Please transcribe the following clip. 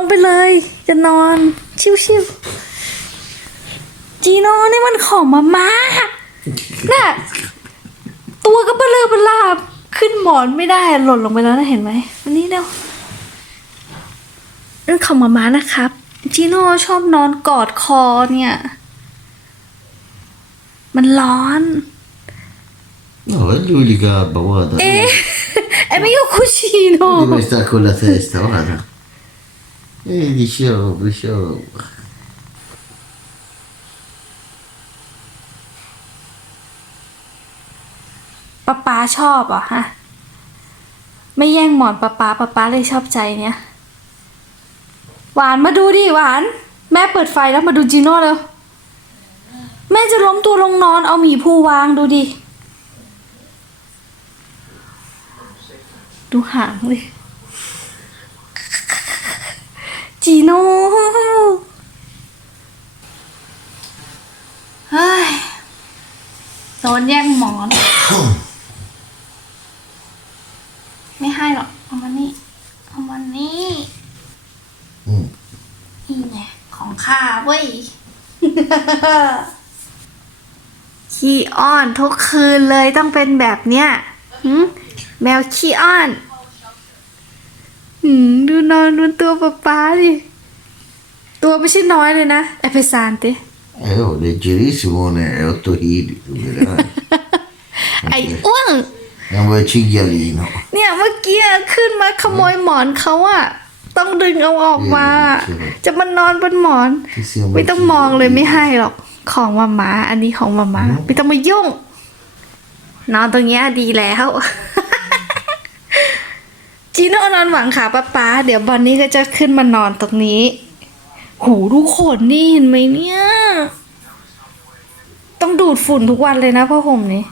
งไปเลย จะนอน ชิวๆจีโน่นี่มันของมาม่าน่ะตัวก็เบลอเบลาขึ้นหมอนไม่ได้หล่นลงไปแล้วนะเห็นไหมวันนี้เดี๋ยวเรื่องของมาม่านะครับจีโน่ชอบนอนกอดคอเนี่ย มันร้อน No, è lui che gabba, guarda. เอ๊ะ è guarda. E dicevo, dicevo. ป๊าป๊าชอบอะฮะ ไม่แย่งหมอนป๊าป๊าป๊าป๊าเลยชอบใจเนี่ยหวานมาดูดิหวาน แม่เปิดไฟแล้วมาดูจีโน่แล้วแม่จะล้มตัวลงนอนเอาหมีภูวางดูดิ ดูหางเลย จีโน่เฮ้ยโดนแย่งหมอน ไม่ให้หรอก เอามานี่ เอามานี่อืมนี่ไงของข้าเว้ย ขี้อ้อนทุกคืนเลยต้องเป็นแบบเนี้ยหืมแมวขี้อ้อน หืมดูนอนดูตัว ป๊าป๊าดิ ตัวไม่ใช่น้อยเลยนะแอปเปซานติ Eh, oh, leggerissimo, ne è 8 kg, tu vedrai. ไอ้อ้วน È un bel cinghialino. เนี่ยเมื่อกี้ขึ้นมาขโมยหมอนเขาอะต้องดึงเอาออกมาใช่ไหมจะมานอนบนหมอน Che sia un ไม่ bel ต้องมองเลยไม่ให้หรอกของมามาอันนี้ของมามาไม่ต้องมายุ่ง นอนตรงเนี้ยดีแล้วจี โน่นอนหวังขาป้าป๊าเดี๋ยวบอนนี่ก็จะขึ้นมานอนตรงนี้ หูดูขนนี่เห็นไหมเนี่ย ต้องดูดฝุ่นทุกวันเลยนะพ่อห่มนี้